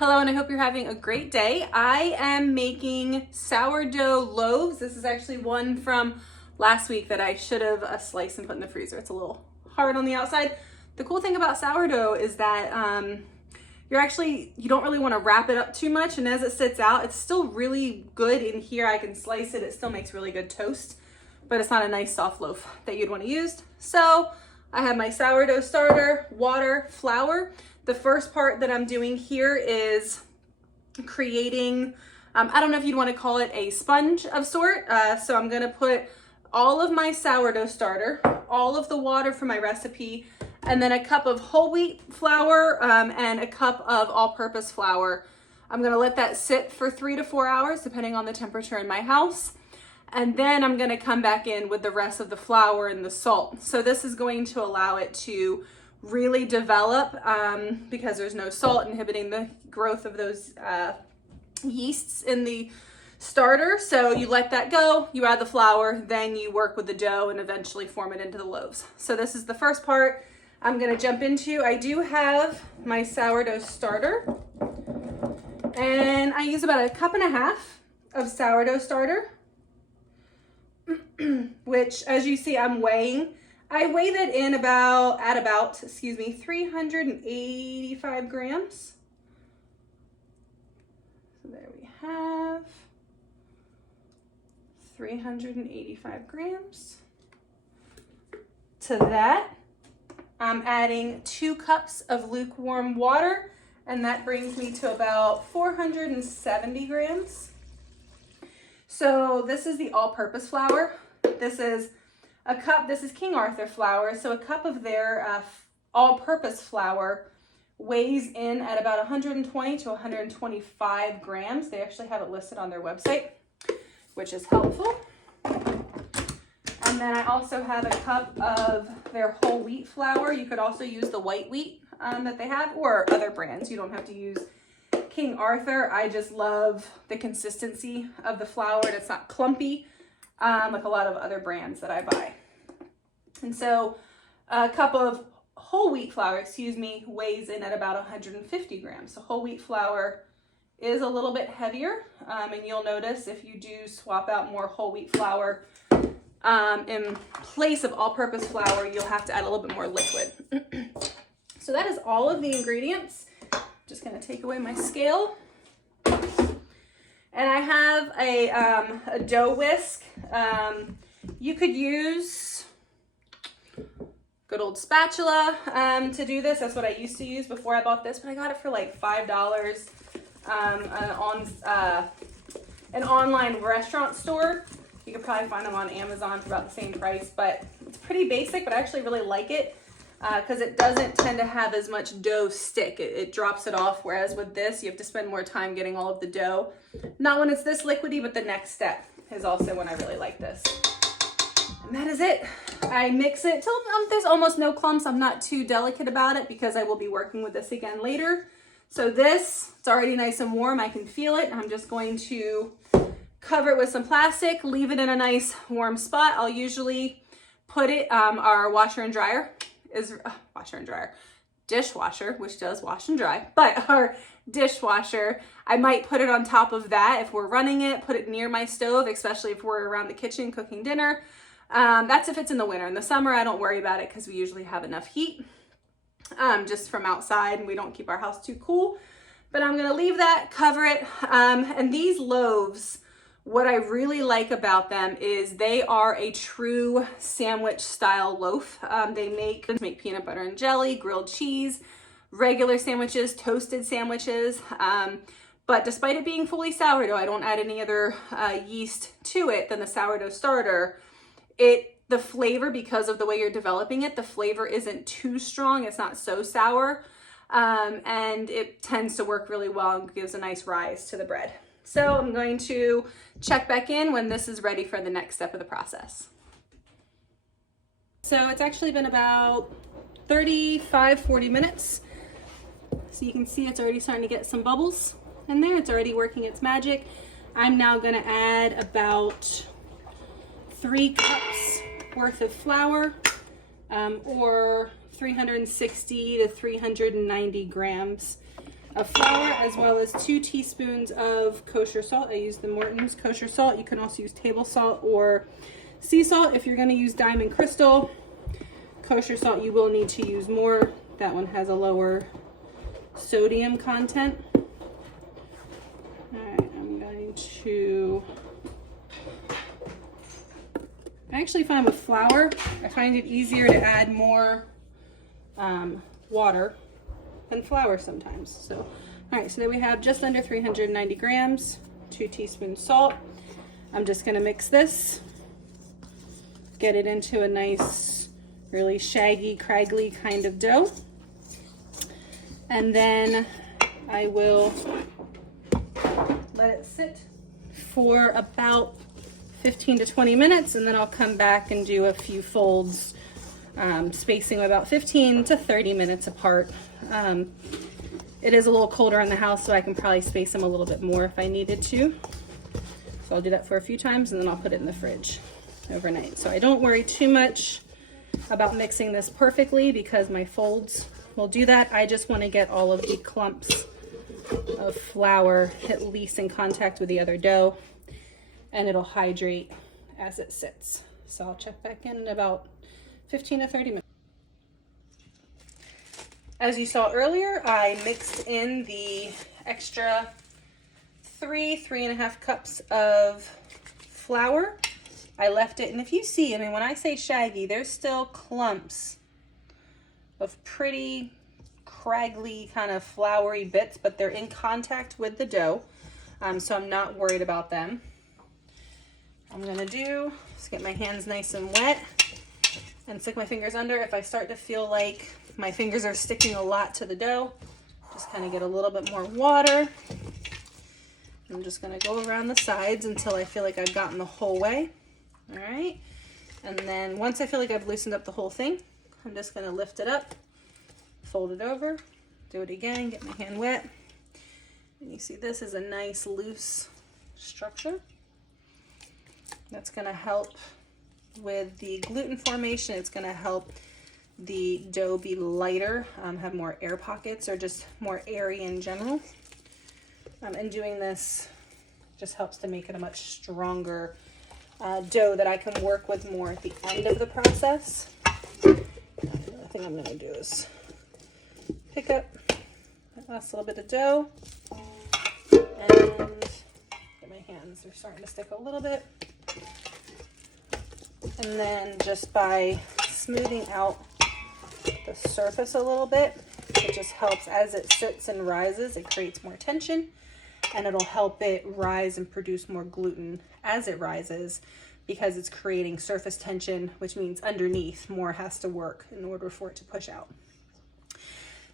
Hello, and I hope you're having a great day. I am making sourdough loaves. This is actually one from last week that I should have sliced and put in the freezer. It's a little hard on the outside. The cool thing about sourdough is that you don't really want to wrap it up too much, and as it sits out, it's still really good in here. I can slice it. It still makes really good toast, but it's not a nice soft loaf that you'd want to use. So I have my sourdough starter, water, flour. The first part that I'm doing here is creating, I don't know if you'd want to call it a sponge of sort. So I'm going to put all of my sourdough starter, all of the water for my recipe, and then a cup of whole wheat flour and a cup of all-purpose flour. I'm going to let that sit for 3 to 4 hours, depending on the temperature in my house. And then I'm going to come back in with the rest of the flour and the salt. So this is going to allow it to really develop because there's no salt inhibiting the growth of those yeasts in the starter. So you let that go, you add the flour, then you work with the dough and eventually form it into the loaves. So this is the first part I'm going to jump into. I do have my sourdough starter, and I use about 1.5 cups of sourdough starter, which, as you see, I'm weighing. I weigh that in at about 385 grams. So there we have 385 grams. To that, I'm adding 2 cups of lukewarm water, and that brings me to about 470 grams. So this is the all-purpose flour. This is a cup. This is King Arthur flour. So a cup of their all-purpose flour weighs in at about 120 to 125 grams. They actually have it listed on their website, which is helpful. And then I also have a cup of their whole wheat flour. You could also use the white wheat that they have, or other brands. You don't have to use King Arthur. I just love the consistency of the flour, and it's not clumpy like a lot of other brands that I buy. And so a cup of whole wheat flour, weighs in at about 150 grams. So whole wheat flour is a little bit heavier, and you'll notice if you do swap out more whole wheat flour in place of all-purpose flour, you'll have to add a little bit more liquid. So that is all of the ingredients. I'm just going to take away my scale. And I have a dough whisk. You could use good old spatula to do this. That's what I used to use before I bought this, but I got it for like $5 an online restaurant store. You could probably find them on Amazon for about the same price, but it's pretty basic, but I actually really like it because it doesn't tend to have as much dough stick. It drops it off, whereas with this, you have to spend more time getting all of the dough. Not when it's this liquidy, but the next step is also when I really like this. And that is it. I mix it till there's almost no clumps. I'm not too delicate about it because I will be working with this again later. So this, it's already nice and warm. I can feel it. I'm just going to cover it with some plastic, leave it in a nice warm spot. I'll usually put it, our dishwasher, which does wash and dry, but our dishwasher, I might put it on top of that if we're running it, put it near my stove, especially if we're around the kitchen cooking dinner. That's if it's in the winter. In the summer, I don't worry about it because we usually have enough heat just from outside, and we don't keep our house too cool. But I'm gonna leave that, cover it, and these loaves, what I really like about them is they are a true sandwich style loaf. They make peanut butter and jelly, grilled cheese, regular sandwiches, toasted sandwiches. But despite it being fully sourdough, I don't add any other yeast to it than the sourdough starter. The flavor, because of the way you're developing it, the flavor isn't too strong. It's not so sour. And it tends to work really well and gives a nice rise to the bread. So I'm going to check back in when this is ready for the next step of the process. So it's actually been about 35-40 minutes. So you can see it's already starting to get some bubbles in there. It's already working its magic. I'm now going to add about 3 cups worth of flour, or 360 to 390 grams. of flour, as well as 2 teaspoons of kosher salt. I use the Morton's kosher salt. You can also use table salt or sea salt. If you're going to use diamond crystal kosher salt, you will need to use more. That one has a lower sodium content. All right, I'm going to... I actually find with flour, I find it easier to add more water than flour sometimes. So, all right, so there we have just under 390 grams, 2 teaspoons salt. I'm just gonna mix this, get it into a nice, really shaggy, craggly kind of dough. And then I will let it sit for about 15 to 20 minutes, and then I'll come back and do a few folds, spacing about 15 to 30 minutes apart. It is a little colder in the house, so I can probably space them a little bit more if I needed to. So I'll do that for a few times, and then I'll put it in the fridge overnight. So I don't worry too much about mixing this perfectly because my folds will do that. I just want to get all of the clumps of flour at least in contact with the other dough, and it'll hydrate as it sits. So I'll check back in about 15 to 30 minutes. As you saw earlier, I mixed in the extra 3.5 cups of flour. I left it, and if you see, I mean, when I say shaggy, there's still clumps of pretty craggly kind of floury bits, but they're in contact with the dough, so I'm not worried about them. I'm gonna do is get my hands nice and wet and stick my fingers under. If I start to feel like my fingers are sticking a lot to the dough, just kind of get a little bit more water. I'm just gonna go around the sides until I feel like I've gotten the whole way. All right, and then once I feel like I've loosened up the whole thing, I'm just gonna lift it up, fold it over, do it again, get my hand wet. And you see this is a nice loose structure. That's gonna help with the gluten formation. It's gonna help the dough be lighter, have more air pockets, or just more airy in general. And doing this just helps to make it a much stronger dough that I can work with more at the end of the process. The thing I'm gonna do is pick up that last little bit of dough, and get my hands, they're starting to stick a little bit. And then just by smoothing out the surface a little bit, it just helps as it sits and rises, it creates more tension, and it'll help it rise and produce more gluten as it rises because it's creating surface tension, which means underneath more has to work in order for it to push out.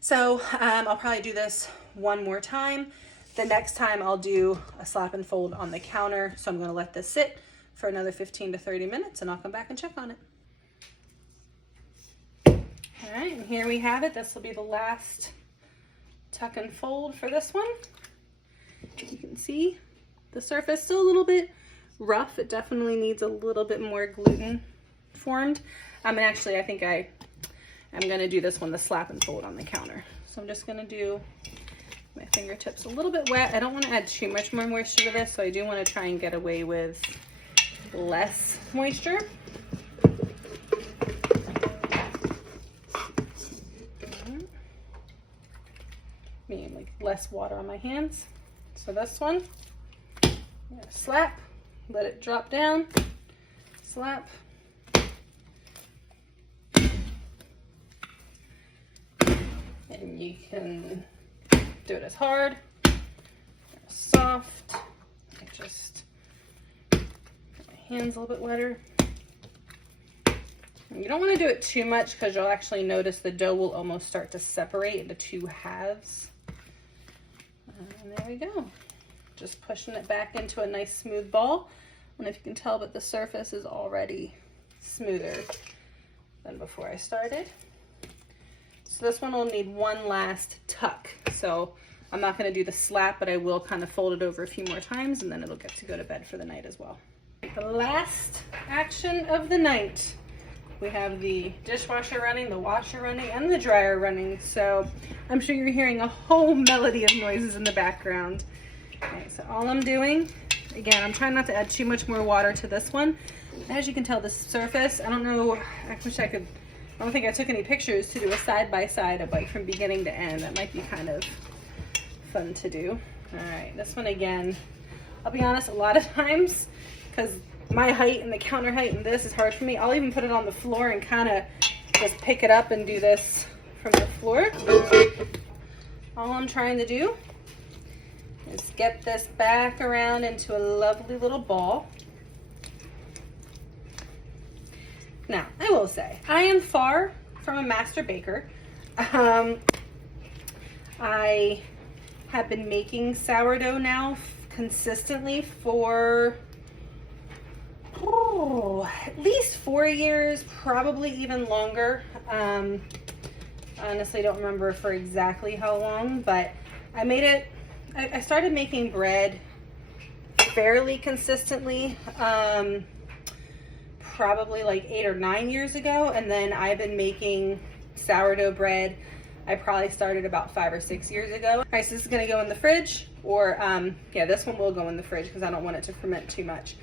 So I'll probably do this one more time. The next time I'll do a slap and fold on the counter. So I'm gonna let this sit for another 15 to 30 minutes and I'll come back and check on it. All right, and here we have it. This will be the last tuck and fold for this one. You can see the surface still a little bit rough. It definitely needs a little bit more gluten formed. And actually I think I'm gonna do this one, the slap and fold on the counter. So I'm just gonna do my fingertips a little bit wet. I don't wanna add too much more moisture to this, so I do wanna try and get away with less moisture. Meaning like less water on my hands. So this one, I'm gonna slap, let it drop down, slap. And you can do it as hard or as soft. I just get my hands a little bit wetter. And you don't want to do it too much because you'll actually notice the dough will almost start to separate into two halves. And there we go. Just pushing it back into a nice smooth ball. I don't know if you can tell, but the surface is already smoother than before I started. So this one will need one last tuck. So I'm not going to do the slap, but I will kind of fold it over a few more times and then it'll get to go to bed for the night as well. The last action of the night. We have the dishwasher running, the washer running, and the dryer running. So I'm sure you're hearing a whole melody of noises in the background. Okay, so all I'm doing, again, I'm trying not to add too much more water to this one. As you can tell, the surface, I don't know, I wish I could, I don't think I took any pictures to do a side-by-side of like from beginning to end. That might be kind of fun to do. All right, this one again, I'll be honest, a lot of times, because my height and the counter height and this is hard for me, I'll even put it on the floor and kind of just pick it up and do this from the floor. All I'm trying to do is get this back around into a lovely little ball. Now, I will say, I am far from a master baker. I have been making sourdough now consistently for at least 4 years, probably even longer. I honestly don't remember for exactly how long, but I started making bread fairly consistently, probably like 8 or 9 years ago, and then I've been making sourdough bread. I probably started about 5 or 6 years ago. All right, so this is gonna go in the fridge, or yeah, this one will go in the fridge because I don't want it to ferment too much.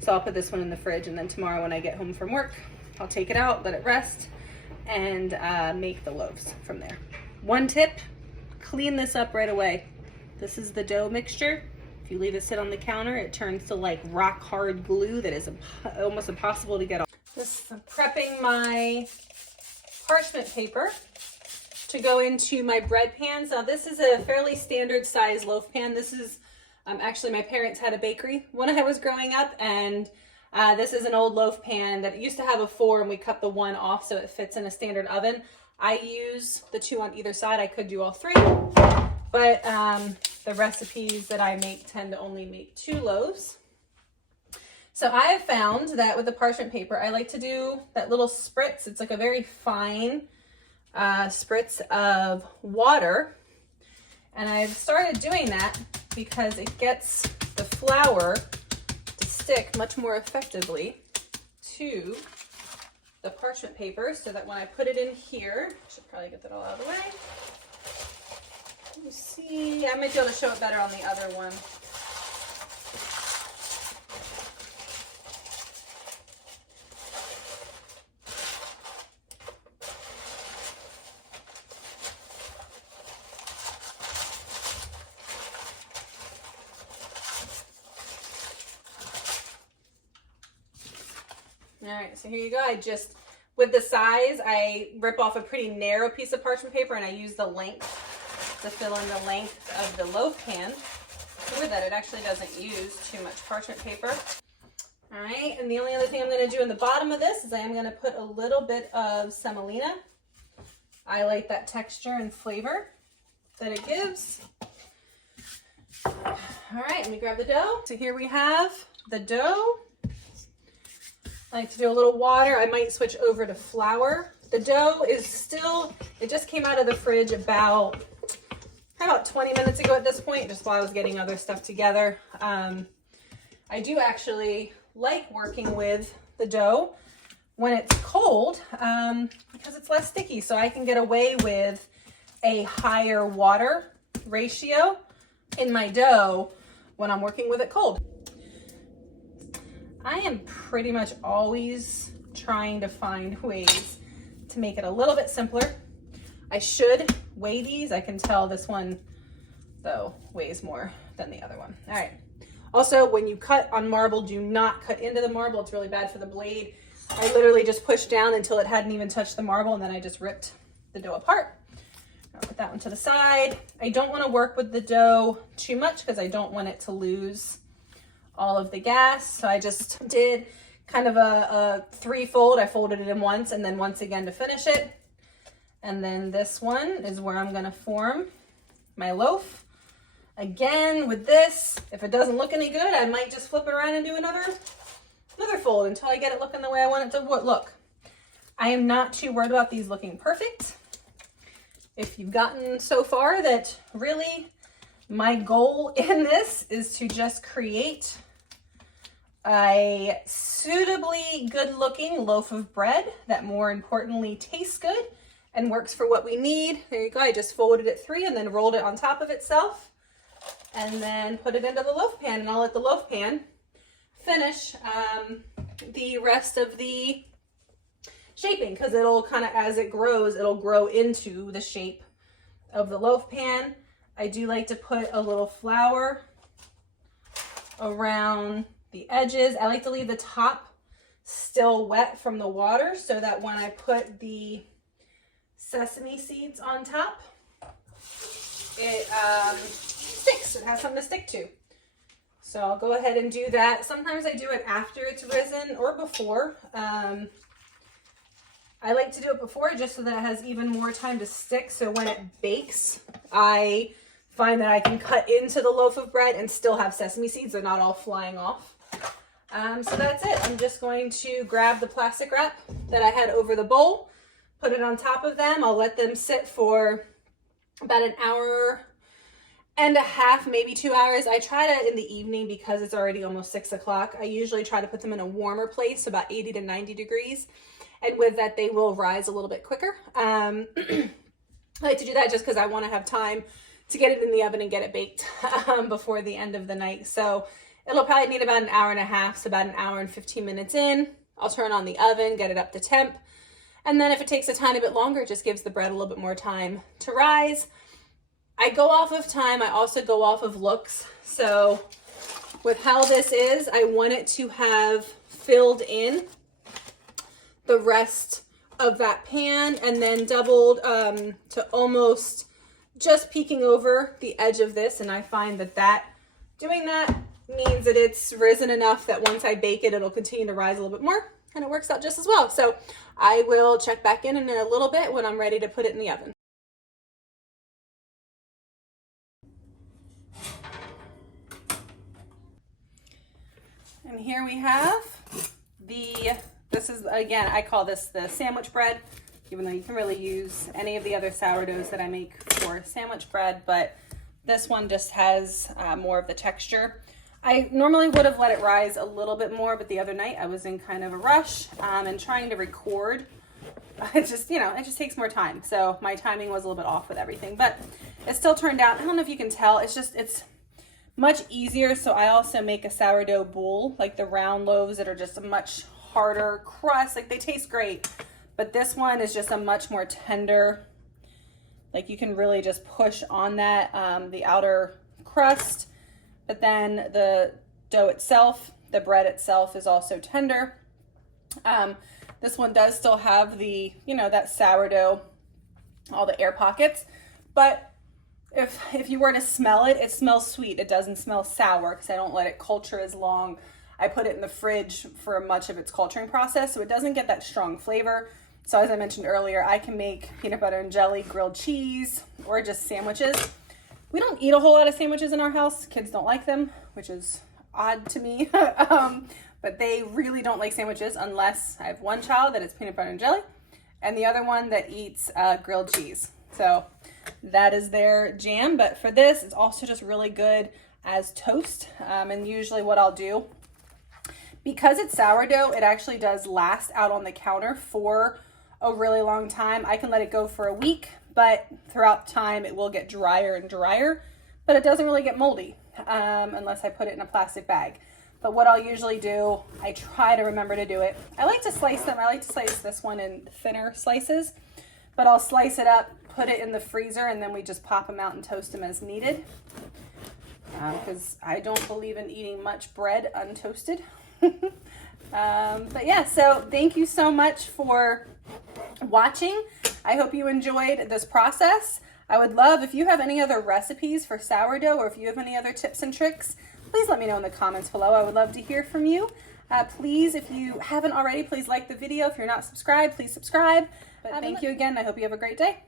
So I'll put this one in the fridge, and then tomorrow when I get home from work, I'll take it out, let it rest, and make the loaves from there. One tip, clean this up right away. This is the dough mixture. If you leave it sit on the counter, it turns to like rock hard glue that is almost impossible to get off. I'm prepping my parchment paper to go into my bread pans. Now this is a fairly standard size loaf pan. This is actually, my parents had a bakery when I was growing up, and this is an old loaf pan that used to have a 4, and we cut the 1 off so it fits in a standard oven. I use the 2 on either side. I could do all 3, but the recipes that I make tend to only make 2 loaves. So I have found that with the parchment paper, I like to do that little spritz. It's like a very fine spritz of water, and I've started doing that because it gets the flour to stick much more effectively to the parchment paper, so that when I put it in here, I should probably get that all out of the way. You see, I might be able to show it better on the other one. All right, so here you go. With the size, I rip off a pretty narrow piece of parchment paper, and I use the length to fill in the length of the loaf pan. With that, it actually doesn't use too much parchment paper. All right, and the only other thing I'm gonna do in the bottom of this is I am gonna put a little bit of semolina. I like that texture and flavor that it gives. All right, let me grab the dough. So here we have the dough. I like to do a little water. I might switch over to flour. The dough is still, it just came out of the fridge about 20 minutes ago at this point, just while I was getting other stuff together. I do actually like working with the dough when it's cold because it's less sticky, so I can get away with a higher water ratio in my dough when I'm working with it cold. I am pretty much always trying to find ways to make it a little bit simpler. I should weigh these. I can tell this one, though, weighs more than the other one. All right. Also, when you cut on marble, do not cut into the marble. It's really bad for the blade. I literally just pushed down until it hadn't even touched the marble, and then I just ripped the dough apart. I'll put that one to the side. I don't want to work with the dough too much because I don't want it to lose all of the gas. So I just did kind of a 3-fold. I folded it in once and then once again to finish it. And then this one is where I'm gonna form my loaf. Again, with this, if it doesn't look any good, I might just flip it around and do another fold until I get it looking the way I want it to look. I am not too worried about these looking perfect. If you've gotten so far that really my goal in this is to just create a suitably good looking loaf of bread that more importantly tastes good and works for what we need. There you go. I just folded it 3 and then rolled it on top of itself and then put it into the loaf pan, and I'll let the loaf pan finish the rest of the shaping, because it'll kind of, as it grows, it'll grow into the shape of the loaf pan. I do like to put a little flour around the edges. I like to leave the top still wet from the water so that when I put the sesame seeds on top, it sticks. It has something to stick to. So I'll go ahead and do that. Sometimes I do it after it's risen or before. I like to do it before just so that it has even more time to stick. So when it bakes, I find that I can cut into the loaf of bread and still have sesame seeds. They're not all flying off. So that's it. I'm just going to grab the plastic wrap that I had over the bowl, put it on top of them. I'll let them sit for about an hour and a half, maybe 2 hours. I try to in the evening because it's already almost 6 o'clock. I usually try to put them in a warmer place, about 80 to 90 degrees. And with that, they will rise a little bit quicker. I like to do that just because I want to have time to get it in the oven and get it baked before the end of the night. So it'll probably need about an hour and a half, so about an hour and 15 minutes in. I'll turn on the oven, get it up to temp. And then if it takes a tiny bit longer, it just gives the bread a little bit more time to rise. I go off of time. I also go off of looks. So with how this is, I want it to have filled in the rest of that pan and then doubled to almost just peeking over the edge of this. And I find that doing that means that it's risen enough that once I bake it, it'll continue to rise a little bit more, and it works out just as well. So I will check back in a little bit when I'm ready to put it in the oven. And here we have this is, again, I call this the sandwich bread, even though you can really use any of the other sourdoughs that I make for sandwich bread, but this one just has more of the texture. I normally would have let it rise a little bit more, but the other night I was in kind of a rush and trying to record. It just takes more time. So my timing was a little bit off with everything, but it still turned out, I don't know if you can tell, it's much easier. So I also make a sourdough boule, like the round loaves that are just a much harder crust. Like they taste great, but this one is just a much more tender, like you can really just push on that, the outer crust. But then the dough itself, the bread itself is also tender. This one does still have the, that sourdough, all the air pockets. But if you were to smell it, it smells sweet. It doesn't smell sour because I don't let it culture as long. I put it in the fridge for much of its culturing process, so it doesn't get that strong flavor. So as I mentioned earlier, I can make peanut butter and jelly, grilled cheese, or just sandwiches. We don't eat a whole lot of sandwiches in our house. Kids don't like them, which is odd to me. But they really don't like sandwiches unless I have one child that is peanut butter and jelly and the other one that eats grilled cheese. So that is their jam. But for this, it's also just really good as toast. And usually what I'll do, because it's sourdough, it actually does last out on the counter for a really long time. I can let it go for a week, but throughout time it will get drier and drier, but it doesn't really get moldy unless I put it in a plastic bag. But what I'll usually do, I try to remember to do it. I like to slice them. I like to slice this one in thinner slices, but I'll slice it up, put it in the freezer, and then we just pop them out and toast them as needed. Because I don't believe in eating much bread untoasted. But yeah, so thank you so much for watching. I hope you enjoyed this process. I would love if you have any other recipes for sourdough, or if you have any other tips and tricks, please let me know in the comments below. I would love to hear from you. Please, if you haven't already, please like the video. If you're not subscribed, please subscribe. But thank you again. I hope you have a great day.